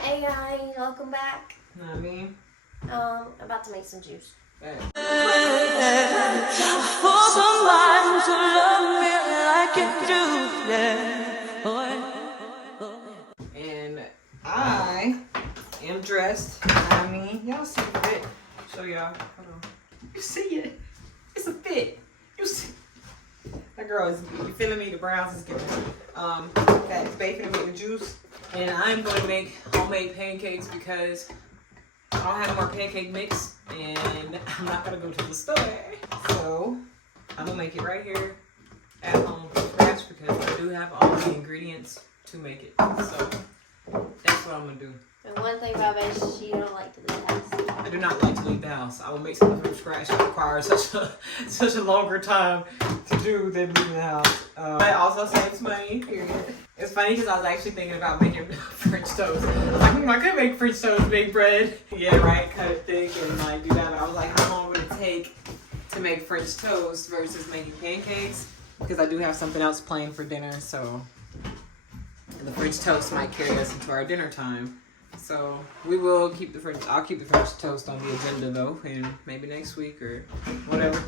Hey guys, welcome back. Know what I mean? I'm about to make some juice. Hey. For somebody to love me like you do, And I am dressed. You know what I mean? Y'all see the fit. Show y'all. Hold on. You see it? It's a fit. You see? That girl is, you feeling me? The browns is giving that's bacon and making juice. And I'm going to make homemade pancakes because I don't have no more pancake mix and I'm not going to go to the store. So I'm going to make it right here at home from scratch because I do have all the ingredients to make it. So that's what I'm going to do. And one thing about Betty, she don't like to leave the house. I do not like to leave the house. I will make something from scratch that requires such a longer time to do than leaving the house. It also saves money, period. It's funny because I was actually thinking about making French toast. I was like, I could make French toast, make bread. Yeah, right, cut it thick and like do that. But I was like, how long would it take to make French toast versus making pancakes? Because I do have something else planned for dinner, so the French toast might carry us into our dinner time. So we will keep I'll keep the French toast on the agenda though, and maybe next week or whatever.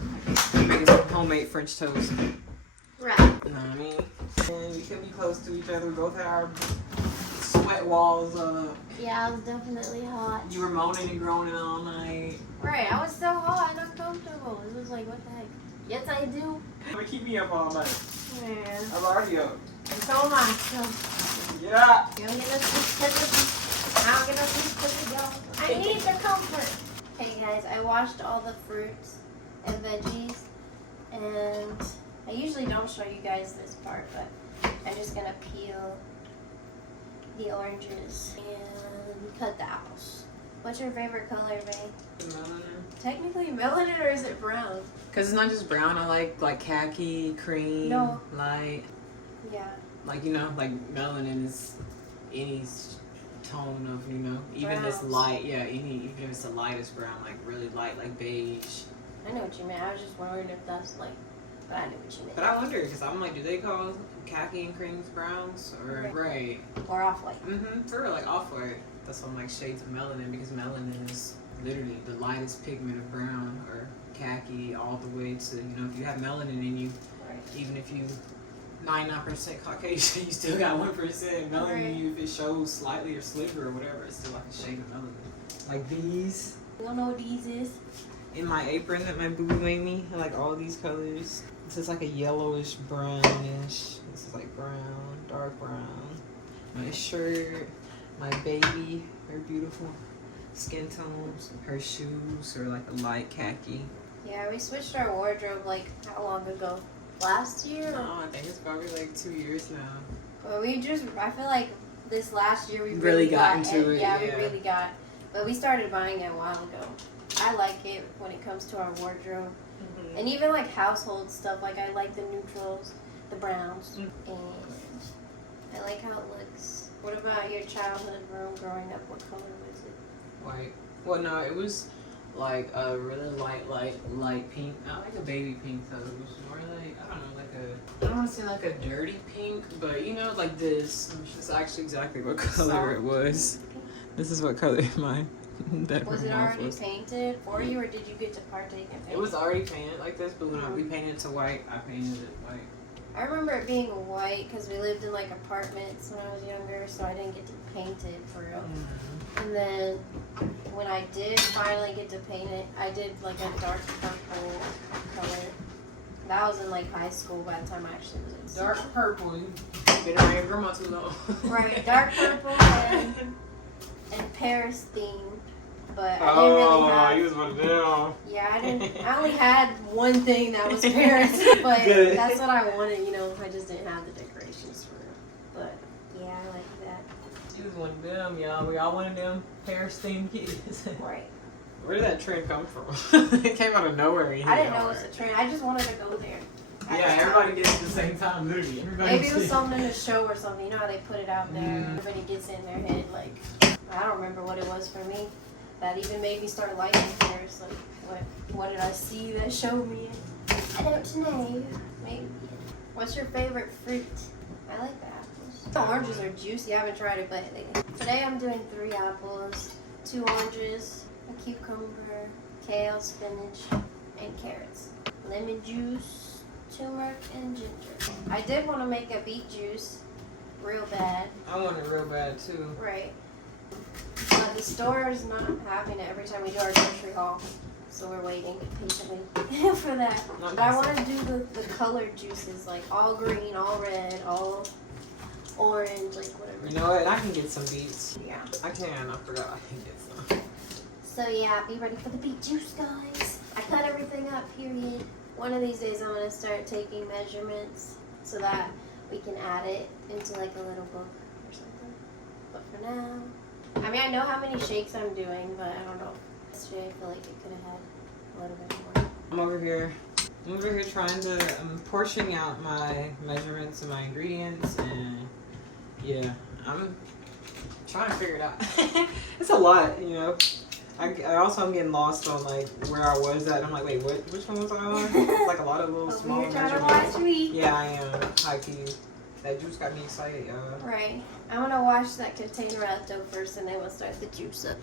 We're making some homemade French toast. Right. You know what I mean? And we can be close to each other. We both had our sweat walls up. Yeah, I was definitely hot. You were moaning and groaning all night. Right, I was so hot and uncomfortable. It was like, what the heck? Yes, I do. You're gonna keep me up all night. Yeah. I'm already up. And so am I. So, Yeah. you don't get no sleep because I don't get no sleep because of y'all. I need the comfort. Hey guys, I washed all the fruits and veggies, and I usually don't show you guys this part, but I'm just gonna peel the oranges and cut the apples. What's your favorite color, babe? Melanin. Technically melanin, or is it brown? Cause it's not just brown. I like khaki, cream, No. light. Yeah. Like, you know, like melanin is any tone of, you know, even this Browns. light, yeah, even if it's the lightest brown, like really light, like beige. I know what you meant. I was just wondering if that's like, but I knew what you meant. But I wonder, because I'm like, do they call khaki and creams browns? Or, right. Or off-white. For real, like off-white. That's what I'm like, shades of melanin, because melanin is literally the lightest pigment of brown or khaki all the way to, you know, if you have melanin in you, Right. even if you 99% Caucasian, you still got 1% melanin Right. in you. If it shows slightly or sliver or whatever, it's still like a shade of melanin. Like these You don't know what these is? in my apron that my boo made me. I like all these colors. This is like a yellowish brownish. This is like brown, dark brown. My shirt, my baby, her beautiful skin tones. Her shoes are like a light khaki. Yeah, we switched our wardrobe like how long ago? Last year? No, I think it's probably like 2 years now. Well, I feel like this last year we Really got into it, Yeah, yeah. we really got. But we started buying it a while ago. I like it when it comes to our wardrobe. And even like household stuff, like I like the neutrals, the browns, and I like how it looks. What about your childhood room growing up? What color was it? White. Well, no, it was like a really light pink. Not like a baby pink though. It was more like, I don't know, like I don't want to say like a dirty pink, but you know, like this. This is actually exactly what color it was. This is what color my bedroom Was it wall already was. painted for you, or did you get to partake in painting? It was already painted like this, but when we painted it to white, I painted it white. I remember it being white because we lived in like apartments when I was younger, so I didn't get to paint it for real. And then when I did finally get to paint it, I did like a dark purple color. That was in like high school by the time I actually was in school. Dark purple. You've been around your grandma too long. Right, dark purple and Paris themed. But I didn't really have. you was one of them. Yeah, I only had one thing that was Paris, but Good. that's what I wanted, you know. I just didn't have the decorations for it. But yeah, I like that. You was one of them, y'all. We all one of them Paris themed kids. Right. Where did that trend come from? It came out of nowhere. I didn't know it was a trend. I just wanted to go there. Yeah, everybody gets it at the same time, literally. Everybody Maybe it was gets something in the show or something. You know how they put it out there? Everybody gets it in their head. Like, I don't remember what it was for me. That even made me start liking Paris. Like, what did I see that showed me it? I don't know. Maybe. What's your favorite fruit? I like the apples. The oranges are juicy. I haven't tried it, but today I'm doing 3 apples, 2 oranges, a cucumber, kale, spinach, and carrots. Lemon juice, turmeric, and ginger. I did want to make a beet juice real bad. I want it real bad too. Right. But the store is not having it every time we do our grocery haul. So we're waiting patiently for that. But I want to do the colored juices, like all green, all red, all orange, like whatever. You know what? I can get some beets. Yeah. I can. I forgot I can get some. So yeah, be ready for the beet juice, guys. I cut everything up, period. One of these days I'm going to start taking measurements so that we can add it into like a little book or something. But for now, I mean, I know how many shakes I'm doing, but I don't know. Yesterday I feel like it could have had a little bit more. I'm over here trying to portioning out my measurements and my ingredients, and yeah, I'm trying to figure it out. It's a lot, you know. I also am getting lost on like where I was at. I'm like, wait, what? Which one was I on? Like a lot of little small You're trying to measurements. watch me. Yeah, I am. High key. That juice got me excited, y'all. Right. I'm gonna wash that container out though first, and then we'll start the juice up.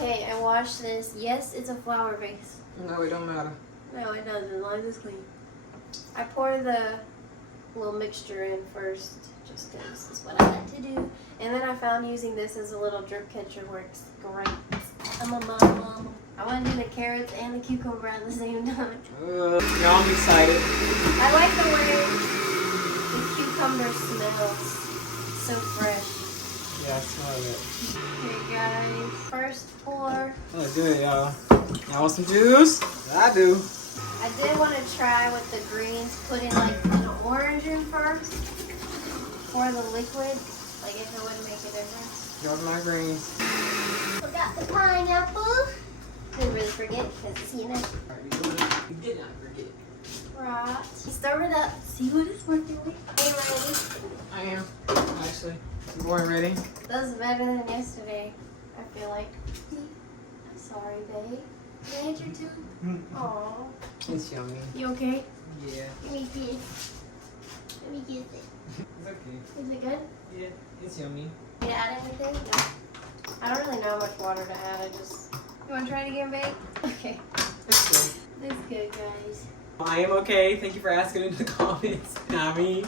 Okay, I washed this. Yes, it's a flour base. No, it don't matter. No, it doesn't, as long as it's clean. I pour the little mixture in first, just because it's what I like to do. And then I found using this as a little drip catcher works great. I'm a mom. I want to do the carrots and the cucumber at the same time. Now I'm excited. I like the way the cucumber smells. So fresh. Yeah, I smell it. Okay, guys. First pour. Let's do it, y'all. Y'all want some juice? I do. I did want to try with the greens, putting like an orange in first for the liquid, like if it would make a difference. Y'all my greens. Forgot the pineapple. Didn't really forget because it's here now. You did not forget. Right. Stir it up. See what it's working with. Are you ready? I am. Actually. You born ready? That was better than yesterday, I feel like. I'm sorry, babe. Can I hit your tooth? Aw. It's yummy. You okay? Yeah. Let me kiss. Let me kiss it. It's okay. Is it good? Yeah, it's yummy. You add anything? No. I don't really know how much water to add. You want to try it again, babe? Okay. It's good. It's good, guys. I am okay. Thank you for asking in the comments. I mean,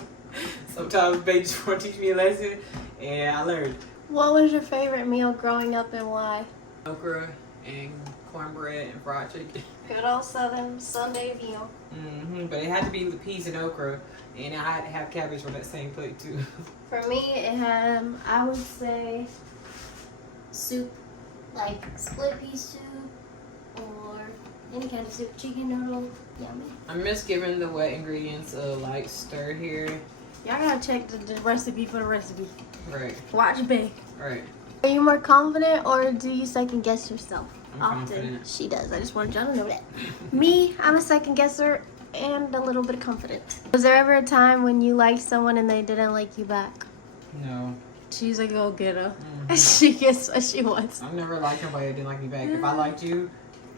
sometimes baby just want to teach me a lesson, and I learned. What was your favorite meal growing up and why? Okra and cornbread and fried chicken. Good old Southern Sunday meal. But it had to be with peas and okra, and I had to have cabbage on that same plate too. For me, it had, I would say, soup, like split pea soup or any kind of soup, chicken noodle, yummy. I miss giving the wet ingredients a light stir here. Y'all gotta check the recipe for the recipe. Right. Watch Bae. Right. Are you more confident or do you second guess yourself? I'm Often. confident. She does. I just wanted y'all to know that. Me, I'm a second guesser and a little bit confident. Was there ever a time when you liked someone and they didn't like you back? No. She's a go-getter. She gets what she wants. I've never liked nobody that didn't like me back. If I liked you,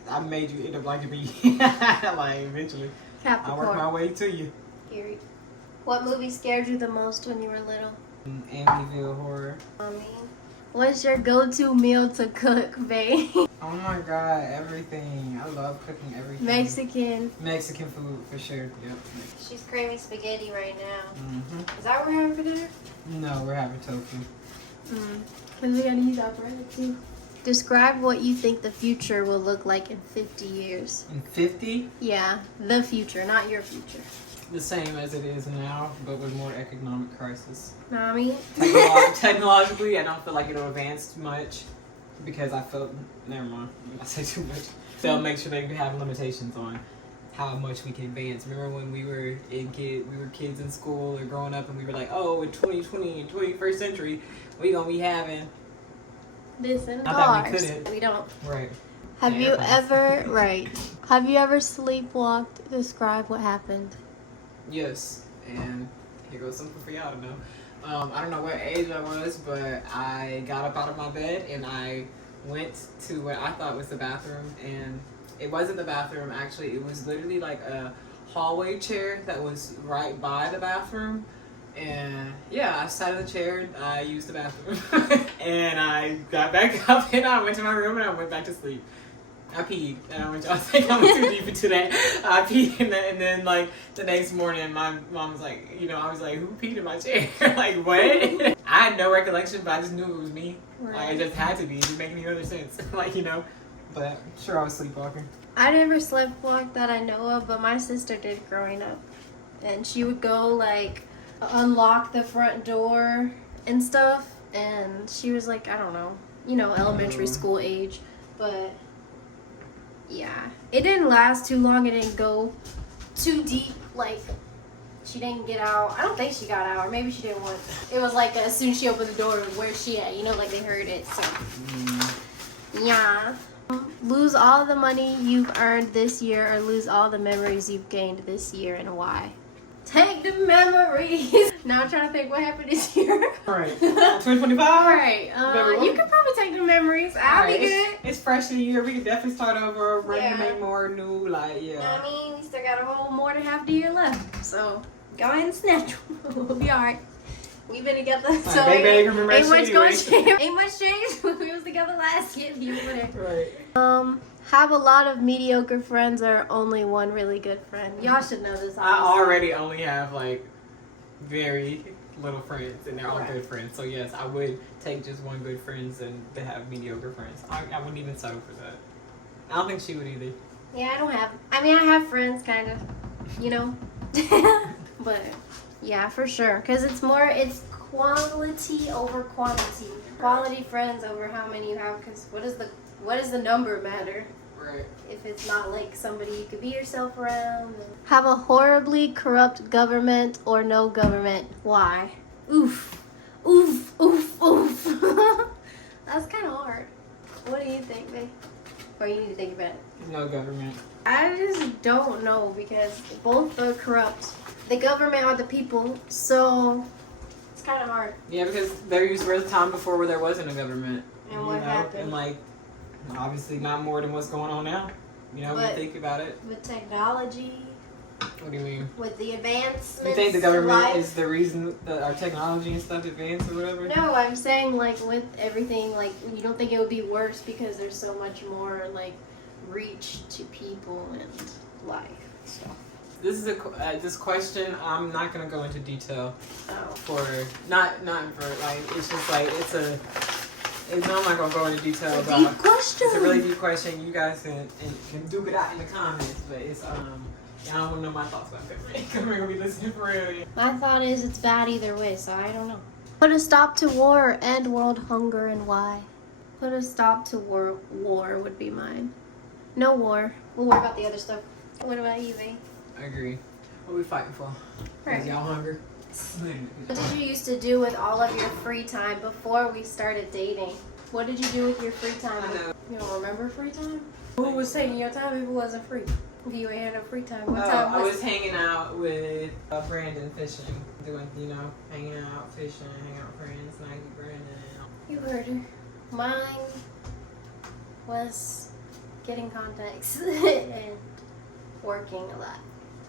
I made you end up liking me. Like, eventually. I worked my way to you. Period. What movie scared you the most when you were little? Amityville Horror. What's your go-to meal to cook, babe? Oh my god, everything. I love cooking everything. Mexican food, for sure. Yep. She's craving spaghetti right now. Is Is that what we're having for dinner? No, we're having tofu. Because we gotta use our bread too. Describe what you think the future will look like in 50 years. In 50? Yeah, the future, not your future. The same as it is now, but with more economic crisis. Know what I mean? Technologically, I don't feel like it'll advance much because I feel, never mind, I'm not say too much. They'll make sure they have limitations on how much we can advance. Remember when we were kids in school or growing up and we were like, oh, in 2020 and 21st century, we gonna be having This and not that we cars. couldn't. We don't. Right. Have And you airplanes. ever, have you ever sleepwalked? Describe what happened. Yes, and here goes something for y'all to know. I don't know what age I was, but I got up out of my bed and I went to what I thought was the bathroom, and it wasn't the bathroom. Actually, it was literally like a hallway chair that was right by the bathroom. And yeah, I sat in the chair, I used the bathroom, and I got back up and I went to my room and I went back to sleep. I peed, and I think I went too deep into that. I peed, and then like the next morning, my mom was like, you know, I was like, who peed in my chair? Like, what? I had no recollection, but I just knew it was me. Right. Like, it just had to be. It didn't make any other sense. Like, you know, but I'm sure I was sleepwalking. I never sleptwalked that I know of, but my sister did growing up. And she would go, like, unlock the front door and stuff. And she was, like, I don't know, you know, elementary school age. But, yeah. It didn't last too long. It didn't go too deep. Like, she didn't get out. I don't think she got out. Or maybe she didn't want to. It was, like, as soon as she opened the door, where's she at? You know, like, they heard it. So, yeah. Lose all the money you've earned this year or lose all the memories you've gained this year, and why? Take the memories. Now I'm trying to think what happened this year. Alright. 2025? Alright. You can probably take the memories. I'll be good. It's fresh in the year. We can definitely start over. Ready Yeah. to make more new, like, yeah. I mean, we still got a whole more than half the year left. So go ahead and snatch them. We'll be alright. We've been together, so baby, remember ain't that much shit going anyway. change. Ain't much change. We was together last year. Right. Have a lot of mediocre friends or only one really good friend. Y'all should know this. I Obviously. already only have like very little friends, and they're all Right. good friends. So yes, I would take just one good friends and to have mediocre friends. I wouldn't even settle for that. I don't think she would either. Yeah, I don't have. I mean, I have friends, kind of, you know. But yeah, for sure, because it's quality over quantity. Quality friends over how many you have. Because what does the number matter? Right. If it's not like somebody you could be yourself around. Have a horribly corrupt government or no government. Why? Oof. Oof, oof, oof. That's kind of hard. What do you think, babe? Or you need to think about it. No government. I just don't know because both are corrupt. The government are the people, so it's kind of hard. Yeah, because there used to be a time before where there wasn't a government. And what happened? And like, obviously not more than what's going on now. You know, when you think about it. With technology, What do you mean? with the advancements. You think the in government life. is the reason that our technology and stuff advanced or whatever? No, I'm saying like with everything, like you don't think it would be worse because there's so much more like reach to people and life. So. This is this question. I'm not gonna go into detail Oh. for not for like it's just like I'm not gonna go into detail It's a about. deep question. It's a really deep question. You guys can duke it out in the comments, but it's y'all don't wanna know my thoughts about government. We're gonna be listening for real. My thought is it's bad either way, so I don't know. Put a stop to war or end world hunger and why? Put a stop to war would be mine. No war. We'll worry about the other stuff. What about you, babe? I agree. What are we fighting for? Right. Is y'all hungry? What did you used to do with all of your free time before we started dating? What did you do with your free time? I know. You don't remember free time? Who was taking your time if it wasn't free? If you ain't had no free time, what time I was was hanging out with Brandon fishing, doing hanging out fishing, hanging out with friends, Nike, Brandon. You heard her. Mine was getting contacts and working a lot.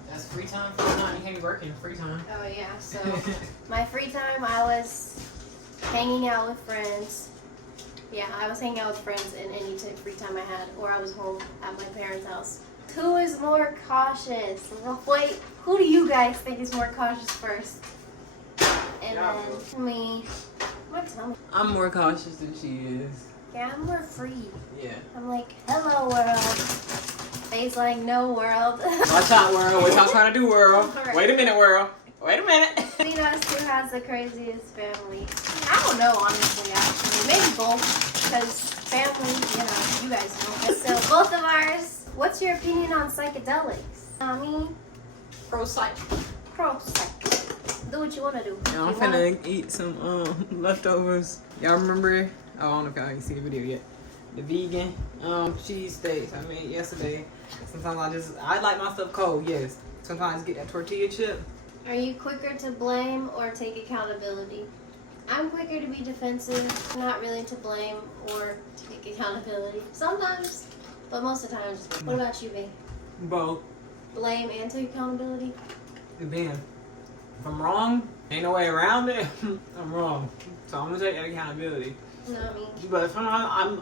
That's free time for not you can't be working free time. Oh yeah, so my free time I was hanging out with friends. Yeah, I was hanging out with friends in any type of free time I had, or I was home at my parents' house. Who is more cautious? Wait, who do you guys think is more cautious first? And then me. Tell me. I'm more cautious than she is. Yeah, I'm more free. Yeah. I'm like, hello world. Faye's like, no world. Watch out, world. What y'all trying to do, world? Alright. Wait a minute, world. Wait a minute. Between us, who has the craziest family? I don't know, honestly, actually. Maybe both, because family, you know, you guys know. So, both of ours, what's your opinion on psychedelics? I mean, Pro-psych. pro-psych. Do what you want to do. Y'all You finna eat some leftovers. Y'all remember? Oh, I don't know if y'all can see the video yet. The vegan cheese steaks I made yesterday. Sometimes I like my stuff cold, yes. Sometimes get that tortilla chip. Are you quicker to blame or take accountability? I'm quicker to be defensive, not really to blame or take accountability. Sometimes, but most of the time, just, what about you, babe? Both. Blame and take accountability? The band. If I'm wrong, ain't no way around it. I'm wrong. So I'm gonna take that accountability. You know what I mean? But sometimes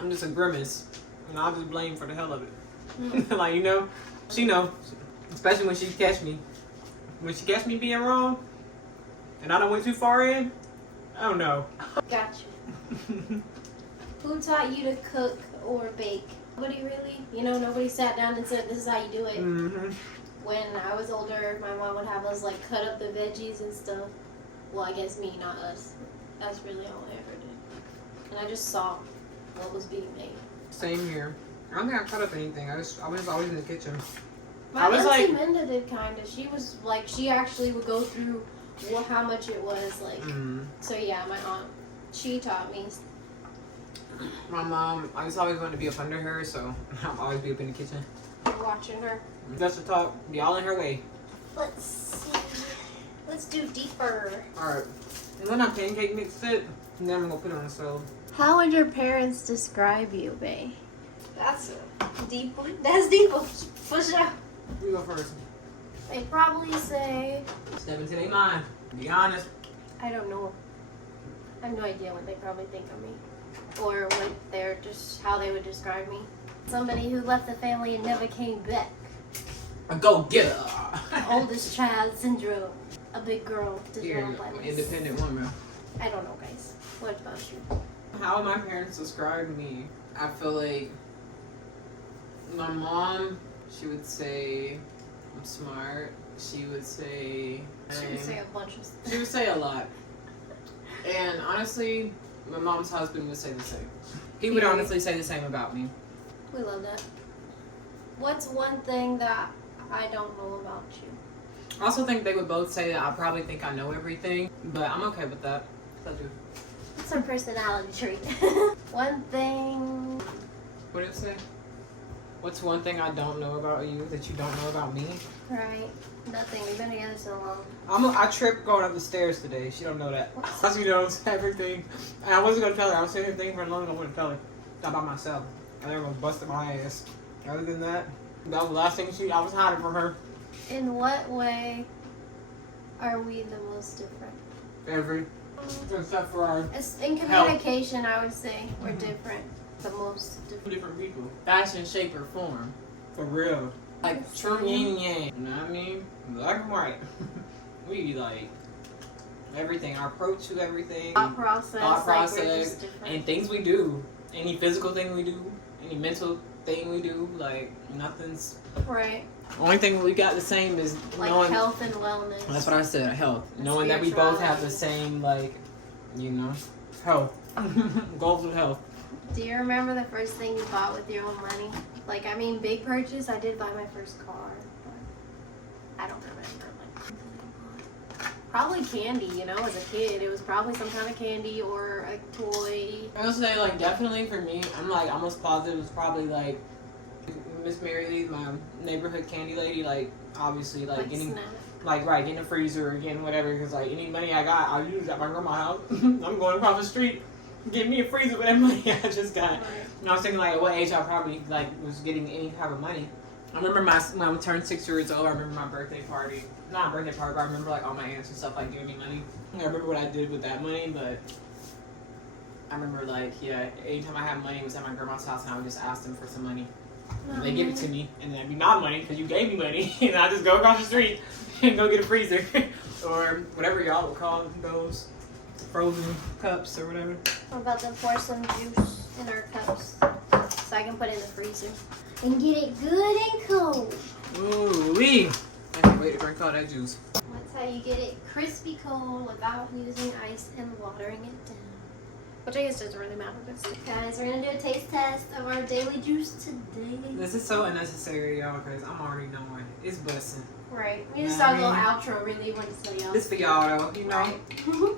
I'm just a grimace. And I'll just blame for the hell of it. Like, you know, she know. Especially when she catch me. When she catch me being wrong, and I don't went too far in, oh no. Gotcha. Who taught you to cook or bake? Nobody really. You know, nobody sat down and said, this is how you do it. Mm-hmm. When I was older, my mom would have us like cut up the veggies and stuff. Well, I guess me, not us. That's really all I ever did. And I just saw what was being made. Same here. I don't think I cut up anything. I was always in the kitchen. My I was auntie like, Minda did kind of. She was like, she actually would go through how much it was like. So yeah, my aunt, she taught me. my mom, I was always wanting to be up under her, so I'll always be up in the kitchen. Watching her. Just to talk, be all in her way. Let's see. Let's do deeper. Alright. And then I pancake mix it, and then I'm gonna put it on the stove. How would your parents describe you, bae? That's deep. That's deep for sure. You go first. They'd probably say, 17, 8, 9. Be honest. I don't know. I have no idea what they probably think of me. Or what they're just how they would describe me. Somebody who left the family and never came back. A go-getter. Oldest child syndrome. A big girl. Here, independent woman. I don't know, guys. What about you? How my parents describe me, I feel like my mom, she would say I'm smart. She would say a bunch of stuff. She would say a lot. And honestly, my mom's husband would say the same. He would honestly say the same about me. We love that. What's one thing that I don't know about you? I also think they would both say that I probably think I know everything, but I'm okay with that. I do. It's our personality trait. One thing. What did it say? What's one thing I don't know about you that you don't know about me? Right. Nothing. We've been together so long. I tripped going up the stairs today. She don't know that. She knows everything. And I wasn't gonna tell her. I was saying everything for long. I wouldn't tell her. Not by myself. I never busted my ass. Other than that, that was the last thing I was hiding from her. In what way are we the most different? Except for our In communication, I would say we're different. The most different people. Fashion, shape, or form. For real. Like true yin yang. You know what I mean? Black and white. We like everything. Our approach to everything. Thought process. And things we do. Any physical thing we do. Any mental thing we do. Like nothing's. Right. Only thing we got the same is like knowing health and wellness. That's what I said. Health. Knowing that we both have the same health. Goals with health. Do you remember the first thing you bought with your own money? Like, I mean, big purchase. I did buy my first car, but I don't remember. Probably candy, as a kid. It was probably some kind of candy or a toy. I would say, definitely for me, I'm, almost positive it's probably, Miss Mary Lee, my neighborhood candy lady, obviously, getting, snack. Getting a freezer or getting whatever, because, any money I got, I'll use it at my grandma's house. I'm going across the street. Give me a freezer with that money I just got. Right. And I was thinking at what age I probably was getting any type of money. I remember when I turned 6 years old. I remember my birthday party. Not a birthday party, but I remember all my aunts and stuff giving me money. I remember what I did with that money, but I remember anytime I had money, it was at my grandma's house, and I would just ask them for some money. And they give it to me, and then it'd be not money because you gave me money, and I just go across the street and go get a freezer or whatever y'all would call those. Frozen cups or whatever. I'm about to pour some juice in our cups so I can put it in the freezer and get it good and cold. Ooh-wee. I can't wait to drink all that juice. That's how you get it crispy cold without using ice and watering it down. Which I guess doesn't really matter. Guys, we're going to do a taste test of our daily juice today. This is so unnecessary, y'all, because I'm already knowing. It's busting. Right. We just saw a little outro, really. Want to say y'all. It's for y'all, though, Right.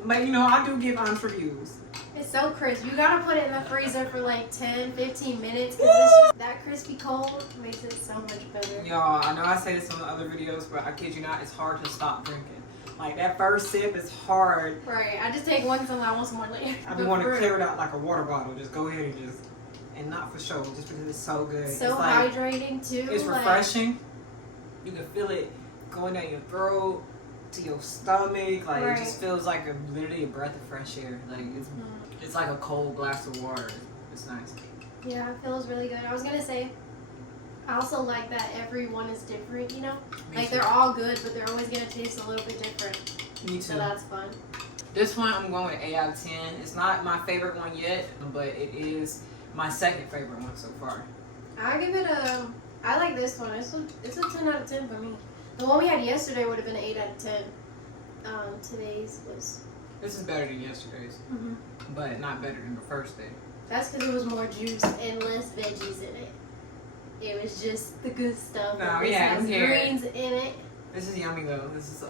But, I do give honest reviews. It's so crisp. You got to put it in the freezer for 10, 15 minutes because that crispy cold makes it so much better. Y'all, I know I say this on the other videos, but I kid you not, it's hard to stop drinking. That first sip is hard. Right. I just take one and I want some more later. I want to clear it out like a water bottle. Just go ahead and not for show, just because it's so good. So it's hydrating too. It's refreshing. You can feel it going down your throat to your stomach. Like Right. it just feels like literally a breath of fresh air. Like it's like a cold glass of water. It's nice. Yeah, it feels really good. I was gonna say, I also like that every one is different, you know? Me Like too. they're all good, but they're always gonna taste a little bit different. Me too. So that's fun. This one I'm going with an 8 out of 10. It's not my favorite one yet, but it is my second favorite one so far. I give it a. I like this one. It's a 10 out of 10 for me. The one we had yesterday would have been an 8 out of 10. Today's was. This is better than yesterday's, but not better than the first day. That's because it was more juice and less veggies in it. It was just the good stuff. No, This yeah, has here. greens in it. This is yummy though. This is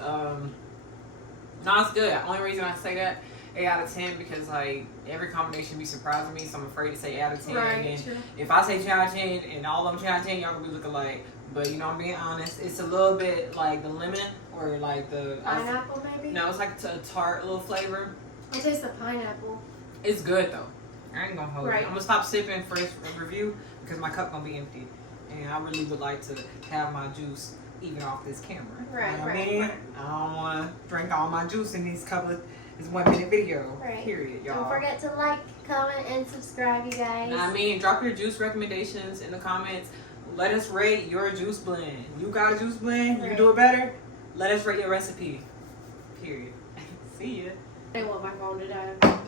no, it's good. The only reason I say that 8 out of 10 because like every combination be surprising me, so I'm afraid to say 8 out of 10. Right, And true. if I say 10 out of 10 and all of them 10 out of 10, y'all gonna be looking like. But you know, I'm being honest. It's a little bit like the lemon or like the Pineapple, maybe? No, it's like a tart little flavor. I taste the pineapple. It's good though. I ain't gonna hold Right. it. I'm gonna stop sipping for this review because my cup gonna be empty, and I really would like to have my juice even off this camera. Right, You know what right, I mean? right. I don't want to drink all my juice in this 1 minute video. Right. Period, y'all. Don't forget to like, comment, and subscribe, you guys. I mean, drop your juice recommendations in the comments. Let us rate your juice blend. You got a juice blend? You Right. do it better? Let us rate your recipe. Period. See ya. I want my phone to die.